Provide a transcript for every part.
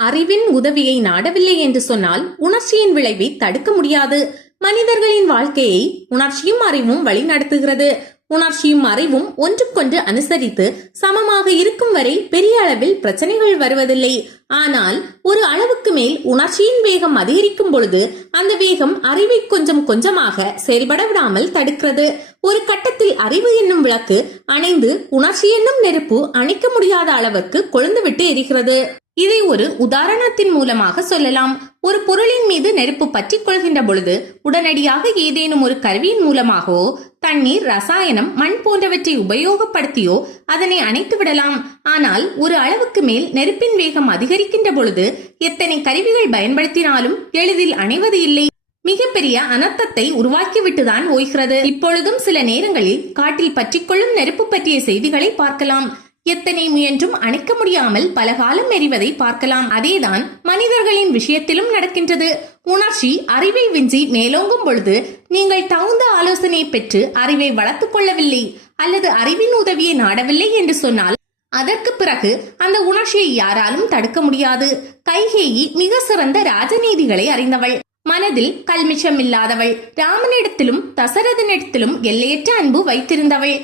அறிவின் உதவியை நாடவில்லை என்று சொன்னால் உணர்ச்சியின் விளைவை தடுக்க முடியாது. மனிதர்களின் வாழ்க்கையை உணர்ச்சியும் அறிவும் வழி நடத்துகிறது. உணர்ச்சியும் அறிவும் ஒன்றுக்கொன்று அனுசரித்து சமமாக இருக்கும் வரை பெரிய அளவில் பிரச்சனைகள் வருவதில்லை. ஆனால் ஒரு அளவுக்கு மேல் உணர்ச்சியின் வேகம் அதிகரிக்கும் பொழுது அந்த வேகம் அறிவை கொஞ்சம் கொஞ்சமாக செயல்பட விடாமல் தடுக்கிறது. ஒரு கட்டத்தில் அறிவு என்னும் விளக்கு அணைந்து உணர்ச்சி என்னும் நெருப்பு அணைக்க முடியாத அளவுக்கு கொழுந்துவிட்டு எரிகிறது. இதை ஒரு உதாரணத்தின் மூலமாக சொல்லலாம். ஒரு பொருளின் மீது நெருப்பு பற்றி கொள்கின்ற பொழுது உடனடியாக ஏதேனும் ஒரு கருவியின் மூலமாகவோ தண்ணீர், ரசாயனம், மண் போன்றவற்றை உபயோகப்படுத்தியோ அதனை அணைத்து விடலாம். ஆனால் ஒரு அளவுக்கு மேல் நெருப்பின் வேகம் அதிகரிக்கின்ற பொழுது எத்தனை கருவிகள் பயன்படுத்தினாலும் எளிதில் அணைவது இல்லை. மிகப்பெரிய அனர்த்தத்தை உருவாக்கிவிட்டுதான் ஓய்கிறது. இப்பொழுதும் சில நேரங்களில் காட்டில் பற்றிக்கொள்ளும் நெருப்பு பற்றிய செய்திகளை பார்க்கலாம். எத்தனை முயன்றும் அணைக்க முடியாமல் பல காலம் எரிவதை பார்க்கலாம். அதேதான் மனிதர்களின் விஷயத்திலும் நடக்கின்றது. உணர்ச்சி அறிவை விஞ்சி மேலோங்கும் பொழுது நீங்கள் தகுந்த ஆலோசனை பெற்று அறிவை வளர்த்துக் கொள்ளவில்லை அல்லது அறிவின் உதவியை நாடவில்லை என்று சொன்னால் அதற்கு பிறகு அந்த உணர்ச்சியை யாராலும் தடுக்க முடியாது. கைகேயி மிக சிறந்த ராஜநீதிகளை அறிந்தவள், மனதில் கல்மிஷம் இல்லாதவள், ராமனிடத்திலும் தசரதனிடத்திலும் எல்லையற்ற அன்பு வைத்திருந்தவள்.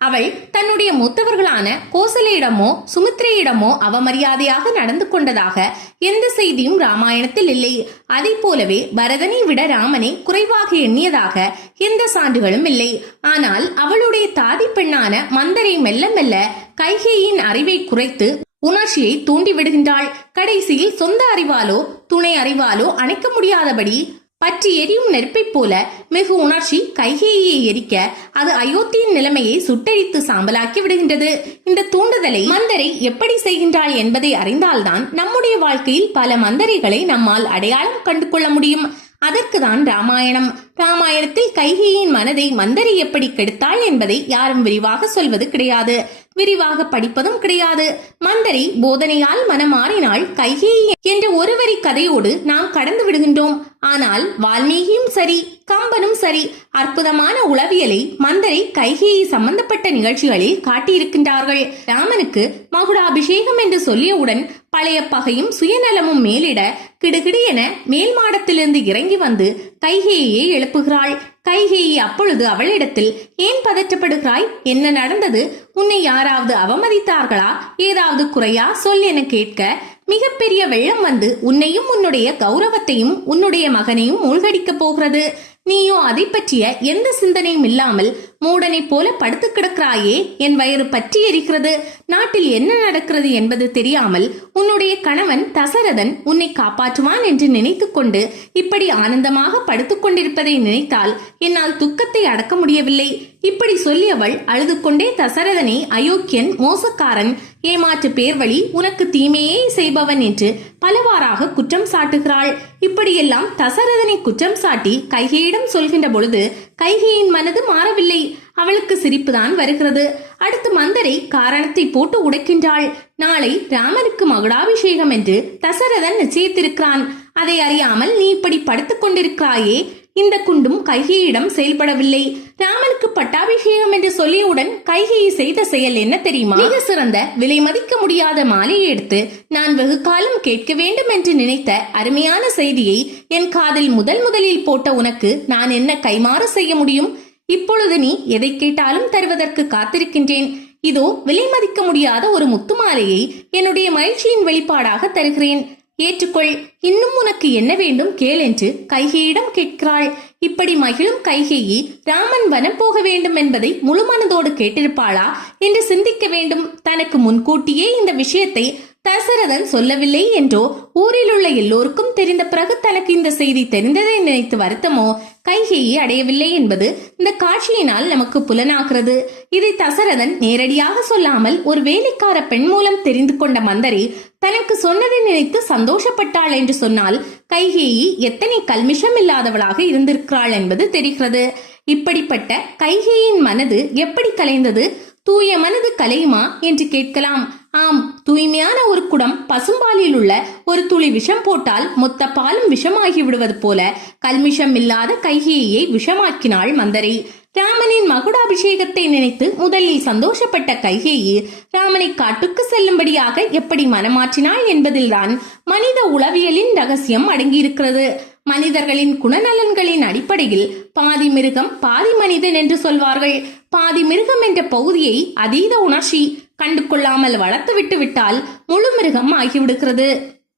அவள் தன்னுடைய மூத்தவர்களான கோசலையிடமோ சுமித்ரையிடமோ அவமரியாதையாக நடந்து கொண்டதாக எந்த செய்தியும் ராமாயணத்தில் இல்லை. அதை போலவே பரதனை விட ராமனை குறைவாக எண்ணியதாக எந்த சான்றுகளும் இல்லை. ஆனால் அவளுடைய தாதி பெண்ணான மந்தரை மெல்ல மெல்ல கைகேயின் அறிவை குறைத்து உணர்ச்சியை தூண்டி விடுகின்றாள். கடைசியில் சொந்த அறிவாலோ துணை அறிவாலோ அணைக்க முடியாதபடி பற்றி எரியும் நெருப்பை போல மிகு உணர்ச்சி கைகேயை எரிக்க அது அயோத்தியின் நிலைமையை சுட்டெரித்து சாம்பலாக்கி விடுகின்றது. இந்த தூண்டுதலை மந்தரை எப்படி செய்கின்றாள் என்பதை அறிந்தால்தான் நம்முடைய வாழ்க்கையில் பல மந்தரைகளை நம்மால் அடையாளம் கண்டு கொள்ள முடியும். அதற்குதான் ராமாயணம். ராமாயணத்தில் கைகேயின் மனதை மந்தரை எப்படி கெடுத்தாள் என்பதை யாரும் விரிவாக சொல்வது கிடையாது, விரிவாக படிப்பதும் கிடையாது. மந்தரை போதனையால் மனமாறினாள் கைகேயி என்ற ஒரு வரி கதையோடு நாம் கடந்து விடுகின்றோம். ஆனால் வால்மீகியும் சரி, கம்பனும் சரி, அற்புதமான உளவியலை மந்தரை கைகேயி சம்பந்தப்பட்ட நிகழ்ச்சிகளில் காட்டியிருக்கின்றார்கள். ராமனுக்கு மகுடாபிஷேகம் என்று சொல்லியவுடன் பழைய பகையும் சுயநலமும் மேலிட கிடுகிடு என மேல் மாடத்திலிருந்து இறங்கி வந்து கைகேயை எழுப்புகிறாள். கைகேயி அப்பொழுது அவளிடத்தில், ஏன் பதற்றப்படுகிறாய்? என்ன நடந்தது? உன்னை யாராவது அவமதித்தார்களா? ஏதாவது குறையா சொல் என கேட்க, மிகப்பெரிய வெள்ளம் வந்து உன்னையும் உன்னுடைய கௌரவத்தையும் உன்னுடைய மகனையும் மூழ்கடிக்கப் போகிறது. நீயோ அதை பற்றிய எந்த சிந்தனையும் இல்லாமல் மூடனை போல படுத்து கிடக்கிறாயே. என் வயிறு பற்றி எரிக்கிறது. நாட்டில் என்ன நடக்கிறது என்பது தெரியாமல் உன்னுடைய கணவன் தசரதன் உன்னை காப்பாற்றுவான் என்று நினைத்து கொண்டு இப்படி ஆனந்தமாக படுத்துக் கொண்டிருப்பதை நினைத்தால் என்னால் துக்கத்தை அடக்க முடியவில்லை. இப்படி சொல்லியவள் அழுது கொண்டே தசரதனை அயோக்கியன், மோசக்காரன், ஏமாற்று பேர்வழி, உனக்கு தீமையே செய்பவன் என்று பலவாறாக குற்றம் சாட்டுகிறாள். இப்படியெல்லாம் தசரதனை குற்றம் சாட்டி கைகேயிடம் சொல்கின்ற பொழுது கைகேயின் மனது மாறவில்லை. அவளுக்கு சிரிப்புதான் வருகிறது. அடுத்து மந்தரை காரணத்தை போட்டு உடைக்கின்றாள். நாளை ராமனுக்கு மகுடாபிஷேகம் என்று தசரதன் நிச்சயித்திருக்கிறான். அதை அறியாமல் நீ இப்படி படுத்துக் கொண்டிருக்கிறாயே. இந்த குண்டும் கைகேயிடம் செயல்படவில்லை. ராமனுக்கு பட்டாபிஷேகம் என்று சொல்லியவுடன் கைகேயி செய்த செயல் என்ன தெரியுமா? மிக சிறந்த விலை மதிக்க முடியாத மாலையை எடுத்து நான் வெகு காலம் கேட்க வேண்டும் என்று நினைத்த அருமையான செய்தியை என் காதில் முதலில் போட்ட உனக்கு நான் என்ன கைமாறு செய்ய முடியும்? இப்பொழுது நீ எதை கேட்டாலும் தருவதற்கு காத்திருக்கின்றேன். இதோ விலை மதிக்க முடியாத ஒரு முத்து மாலையை என்னுடைய மகிழ்ச்சியின் வெளிப்பாடாக தருகிறேன். ஏற்றுக்கொள். இன்னும் உனக்கு என்ன வேண்டும் கேள் என்று கைகேயிடம் கேட்கிறாள். இப்படி மகிழும் கைகேயி ராமன் வனம் போக வேண்டும் என்பதை முழு மனதோடு கேட்டிருப்பாளா என்று சிந்திக்க வேண்டும். தனக்கு முன்கூட்டியே இந்த விஷயத்தை தசரதன் சொல்லவில்லை என்றோ ஊரில் உள்ள எல்லோருக்கும் தெரிந்த பிறகு தனக்கு இந்த செய்தி தெரிந்ததை நினைத்து வருத்தமோ கைகேயி அடையவில்லை என்பது இந்த காட்சியினால் நமக்கு புலனாகிறது. இதை தசரதன் நேரடியாக சொல்லாமல் ஒரு வேலைக்கார பெண் மூலம் தெரிந்து கொண்ட மந்தரை தனக்கு சொன்னதை நினைத்து சந்தோஷப்பட்டாள் என்று சொன்னால் கைகேயி எத்தனை கல்மிஷம் இல்லாதவளாக இருந்திருக்கிறாள் என்பது தெரிகிறது. இப்படிப்பட்ட கைகேயின் மனது எப்படி கலைந்தது? தூய மனது கலையுமா என்று கேட்கலாம். ஆம், தூய்மையான ஒரு குடம் பசும்பாலில் உள்ள ஒரு துளி விஷம் போட்டால் மொத்த பாலும் விஷமாகி விடுவது போல கல்மிஷம் இல்லாத கைகேயை விஷமாக்கினாள் மந்தரை. ராமனின் மகுடாபிஷேகத்தை நினைத்து முதலில் சந்தோஷப்பட்ட கைகேயி ராமனை காட்டுக்கு செல்லும்படியாக எப்படி மனமாற்றினாள் என்பதில்தான் மனித உளவியலின் ரகசியம் அடங்கியிருக்கிறது. மனிதர்களின் குணநலன்களின் அடிப்படையில் பாதி மிருகம் பாதி மனிதன் என்று சொல்வார்கள். பாதி மிருகம் என்ற பகுதியை அதீத உணர்ச்சி கண்டு கொள்ளாமல் வளர்த்து விட்டு விட்டால் முழு மிருகம் ஆகிவிடுகிறது.